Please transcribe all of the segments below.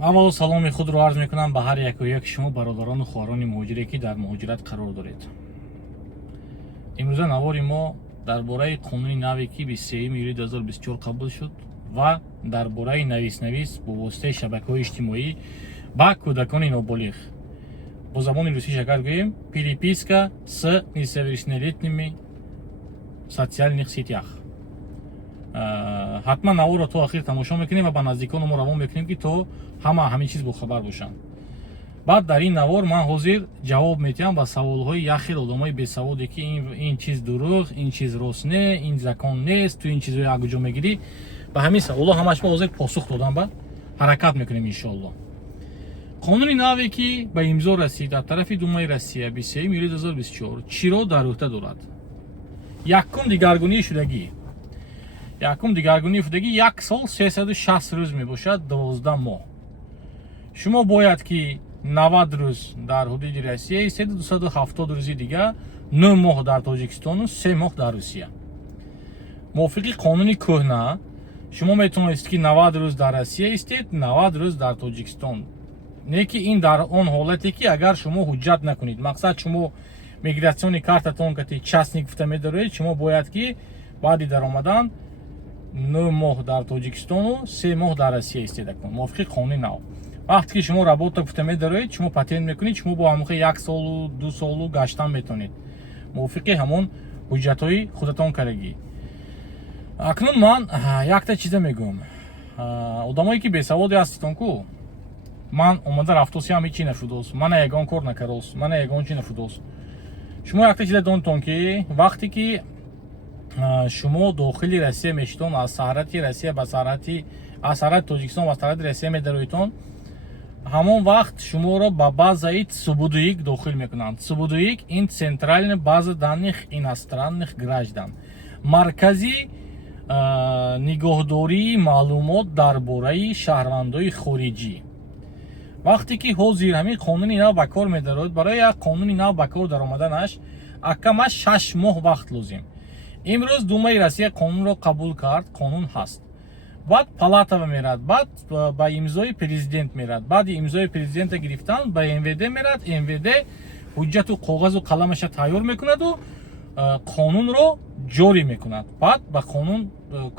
аввало саломи худро арз мекунам ба ҳар яку як шумо бародарону хоҳарони муҳоҷире ки дар муҳоҷират қарор доред. имрӯза навори мо дар бораи қонуни наве ки 23 июли 2024 қабул шуд ва дар бораи нависнавис бо воситаи шабакаҳои иҷтимоӣ ба кӯдакони ноболиғ бо забони русӣ шакар гӯем переписка с несовершеннолетними социальных сетях. ҳатман наворро то охир тамошо мекунем ва ба наздикону мо равон мекунем ки то ҳамин чиз бохабар бошанд. баъд дар ин навор ман ҳозир ҷавоб медиҳам ба саволҳои як хел одамои бесаводе ки ин чиз дурӯғ, ин чиз рост не, ин закон нест, ту ин чизҳои аз куҷо мегирӣ. ба ҳамин саволҳо ҳамаш мо ҳозир посух додам ба ҳаракат мекунем иншоалло. қонуни наве ки ба имзо расид аз тарафи Думаи Россия 23 июли 2024 чиро дар ӯҳда дорад? Якум дигаргунии шудагӣ. Якум дигаргунии шудагӣ 1 сол 360 рӯз мебошад, 12 моҳ. шумо бояд ки 90 рӯз дар ҳудуди Россия истед, 270 рӯзи дига 9 моҳ дар Тоҷикистону 3 моҳ дар Русия. мувофиқи қонуни кӯҳна шумо метавонистед ки 90 рӯз дар Россия истед, 90 рӯз дар Тоҷикистон. Не ки ин дар он ҳолате ки агар шумо ҳуҷҷат накунед, мақсад шумо мигратсиони картатон кати частник гуфта медоред, шумо бояд ки баъди даромадан 9 моҳ дар Тоҷикистону 3 моҳ дар Россия истеда кунед. мувофиқи қонуни нав. вақте ки шумо работа гуфта медоред, шумо патент мекунед, шумо бо ҳамохи 1 солу 2 солу гаштан метавонед. мувофиқи ҳамон ҳуҷҷатҳои худатон кардагӣ. акнун ман якта чиза мегӯям. одамое ки бесаводе ҳаститон ку, ман омада рафтосиям ҳеҷ чи нафудост, мана ягон кор накардост, мана ягон чи нафудост. шумо якта чиза донтон ки вақте ки шумо дохили Россия мешидон, аз сарҳати Россия ба сарҳати аз сарҳати Тоҷикистон ба сарҳати Россия медароитон, ҳамон вақт шуморо ба базаи Цубудуик дохил мекунанд. Цубудуик ин центральная база данных иностранных граждан, маркази нигоҳдории маълумот дар бораи шаҳрвандои хориҷӣ. вақте ки ҳозир ҳамин қонуни нав ба кор медарояд, барои як қонуни нав ба кор даромаданаш аккамаш 6 моҳ вақт лозим. имрӯз Думаи Россия қонунро қабул кард, қонун ҳаст. баъд палатава мерад, баъд ба имзои президент мерад, баъди имзои президента гирифтан ба МВД мерад, МВД ҳуҷҷату коғазу қаламаша тайёр мекунаду қонунро ҷорӣ мекунад. баъд ба қонун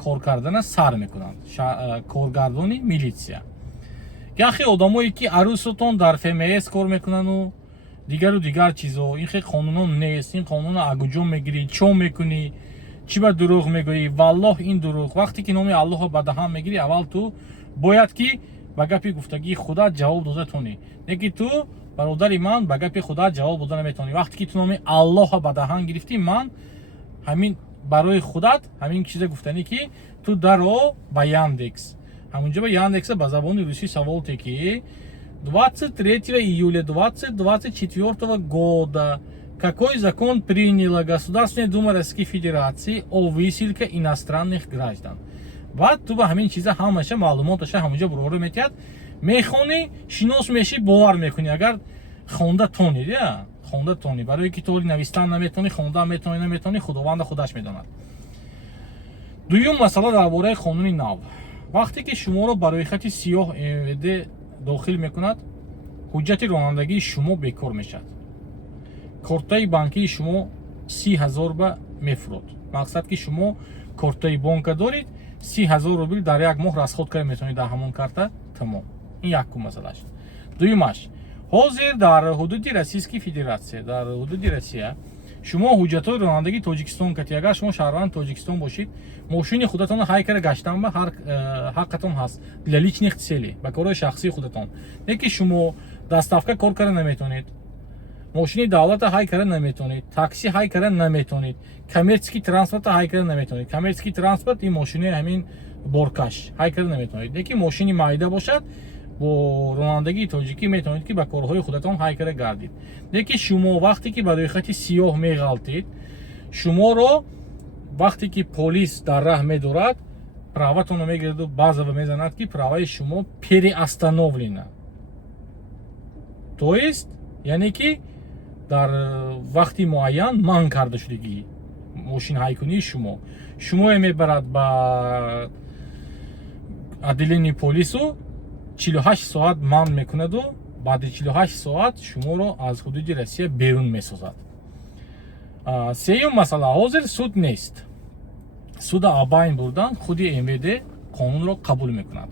кор кардана сар мекунанд коргардони милитсия. яхе одамое ки арӯсотон дар ФМС кор мекунану дигару дигар чизо, ин хел қонунон нест, ин қонуно аз куҷо мегирӣ, чо мекунӣ, чӣ ба дурӯғ мегӯӣ, валлоҳ ин дурӯғ. вақте ки номи Аллоҳро ба даҳан мегирӣ, аввал ту бояд ки ба гапи гуфтагии худат ҷавоб дода тонӣ. Не ки ту бародари ман ба гапи худат ҷавоб дода наметавонӣ. вақте ки ту номи Аллоҳро ба даҳан гирифтӣ, ман ҳамин барои худат ҳамин чиза гуфтанӣ ки ту даро ба Яндекс. ҳамунҷо ба Яндекса ба забони русӣ савол те ки 23 июля 2024 года какой закон приняла Государственная Дума Российской Федерации о высылке иностранных граждан. баъд ту ба ҳамин чиза ҳамаша маълумоташа ҳамунҷо бурора метиҳад, мехонӣ, шинос мешӣ, бовар мекунӣ. агар хонда тонӣ, хонда тонӣ, барои ки толи навистан наметонӣ, хонда метонӣ, наметонӣ, худованда худаш медонад. дуюм масъала дар бораи қонуни нав. вақте ки шуморо ба рӯйхати сиёҳ МВД дохил мекунад, ҳуҷҷати ронандагии шумо бекор мешавад. кортаи банкии шумо 30 000 ба мефурод. мақсад ки шумо кортаи бонка доред, 30 000 рубл дар як моҳ расход карда метавонед дар ҳамон карта. тамом. ин якум масъалаш. дуюмаш, ҳозир дар ҳудуди Российской Федератсия, дар ҳудуди Россия шумо ҳуҷҷатҳои ронандагии Тоҷикистон кати, агар шумо шаҳрванди Тоҷикистон бошед, мошини худатон ҳай карда гаштан ба ҳаққатон ҳаст для личных целей, ба корҳои шахсии худатон. Не ки шумо даставка кор карда наметавонед, мошини давлата ҳай карда наметавонед, такси ҳай карда наметавонед, коммерческий транспорта ҳай карда наметавонед. коммерческий транспорт ин мошини ҳамин боркаш ҳай карда наметавонед. Не ки мошини майда бошад, бо ронандагии тоҷикӣ метавонед ки ба корҳои худатон ҳай карда гардид. Не ки шумо вақте ки ба рӯйхати сиёҳ меғалтед, шуморо вақте ки полис дар раҳ медорад, праватонро мегирад, базава мезанад ки праваи шумо переостановлена. то есть яъне ки дар вақти муайян манъ карда шудагӣ мошин ҳайкунии шумо мебарад ба отделени полису 48 соат ман мекунаду баъди 48 соат шуморо аз ҳудуди Россия берун месозад. Сеюм масъала, ҳозир суд нест. суда абайн бурдан худи МВД қонунро қабул мекунад.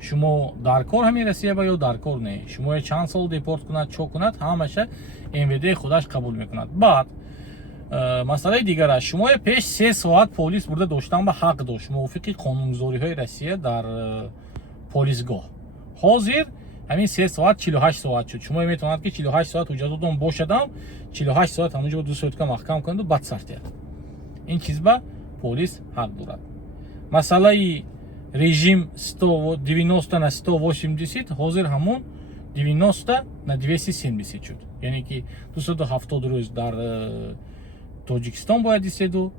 шумо дар кор ҳамин Россия ба ё дар кор не, шумо чанд сол депорт кунад, чо кунад, ҳамаша МВД худаш қабул мекунад. баъд масъалаи дигараш, шумо пеш 3 соат полис бурда доштан ба ҳақ дошт мувофиқи қонунгузориҳои Россия дар полисгоҳ. ҳозир ҳамин 3 соат 48 соат шуд. шумо метавонад ки 48 соат ҳуҷҷатотон бошадам, 48 соат ҳамонҷо 2 сутка маҳкам кунанду баъд сартия. ин чиз ба полис ҳақ дорад. масъалаи режим 190 на 180 ҳозир ҳамон 90 на 270 шуд. яъне ки 270 рӯз дар Тоҷикистон бояд истеду,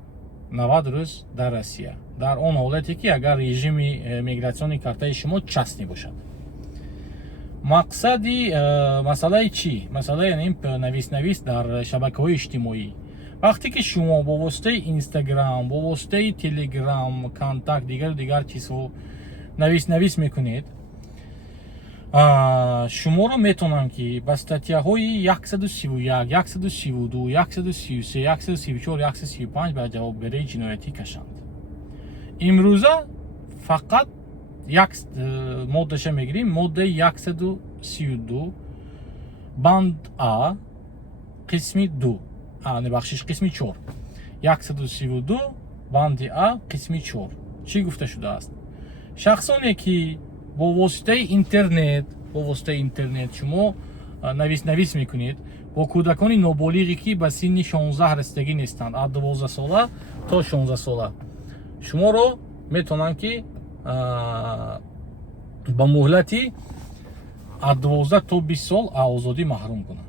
90 рӯз дар Россия. дар он ҳолате ки агар режими мигратсиони картаи шумо част мебошад. мақсади масъалаи чӣ? масъалаи навис дар шабакаҳои иҷтимоӣ. вақте ки шумо бо воситаи Инстаграм, бо воситаи Телеграм, контакт, дигар чизҳо навис мекунед, шуморо метавонам ки ба статьяҳои 131, 132, 133, 134, 135 ба ҷавобгарии ҷиноятӣ кашанд. имрӯза фақат як моддаша мегирем, моддаи 132 банд А қисми 2, небахшиш қисми 4, 132 банди А қисми 4 чӣ гуфта шудааст? шахсоне ки бо воситаи интернет шумо навис мекунед, бо кӯдакони ноболиғе ки ба синни 16 расидагӣ нестанд, аз 12 сола то 16 сола, шуморо метавонам ки ба муҳлати аз 12 то 20 сол озодӣ маҳрум кунанд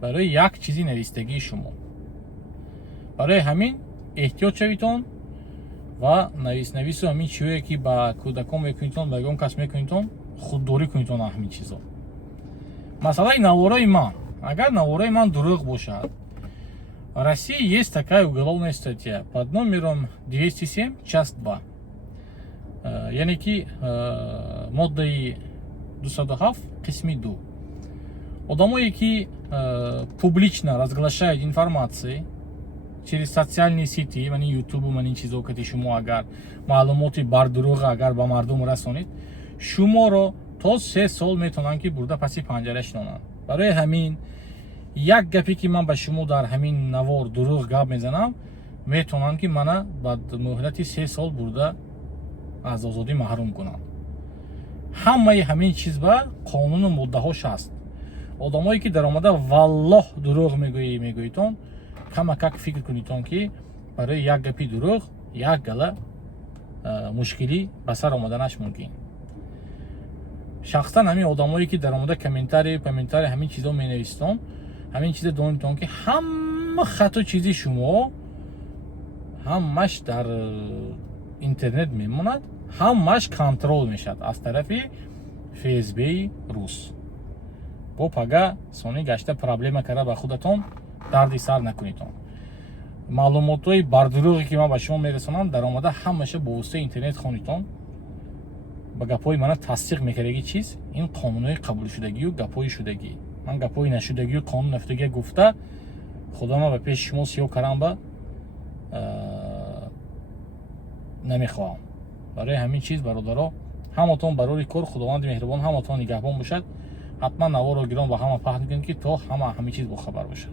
барои як чизи навистагии шумо. барои ҳамин эҳтиёт шавитон ва навису ҳамин чиҳое ки ба кӯдакон мекунитон, ба ягон кас мекунитон, худдорӣ кунитон ҳамин чизо. масъалаи навораи ман, агар навораи ман дурӯғ бошад, в России есть такая уголовная статья под номером 207 часть 2, яъне ки моддаи 207 қисми 2. одамое ки публично разглашают информации через социальные сети, мани ютубу, мани чизо ки шумо агар маълумоти бардурӯға агар ба мардум расонед, шуморо то 3 сол метавонанд ки бурда паси панҷара шинонанд. барои ҳамин як гапе ки ман ба шумо дар ҳамин навор дурӯғ гап мезанам, метавонанд ки мана ба муҳлати 3 сол бурда аз озодӣ маҳрум кунанд. ҳамаи ҳамин чиз ба қонуну моддаҳош аст. одамое ки даромада валлоҳ дурӯғ мегӯитон, камакак фикр кунитон ки барои як гапи дурӯғ як гала мушкилӣ ба сар омаданаш мумкин. шахсан ҳамин одамое ки даромада комментари ҳамин чизо менавистон, ҳамин чизо донитон ки ҳама хату чизи шумо ҳамаш дар интернет мемонад, ҳамаш контрол мешавад аз тарафи ФСБ-и рус. гоп ага сони гашта проблема кара ба худатон дарди сар накунитон. маълумотҳои бардурӯғе ки ман ба шумо мерасонам, даромада ҳамаша бо воситаи интернет хонитон, ба гапҳои мана тасдиқ мекардаги чиз ин қонунҳои қабулшудагию гапҳои шудагӣ. ман гапҳои нашудагию қонун нафтагия гуфта худама ба пеши шумо сиёҳ карам намехоҳам. барои ҳамин чиз бародаро, ҳаматон барори кор худованди меҳрубон ҳаматон нигаҳбон бошад. ҳатман наворо гирон ба ҳама паҳн кунед ки то ҳама ҳамин чиз бохабар бошад.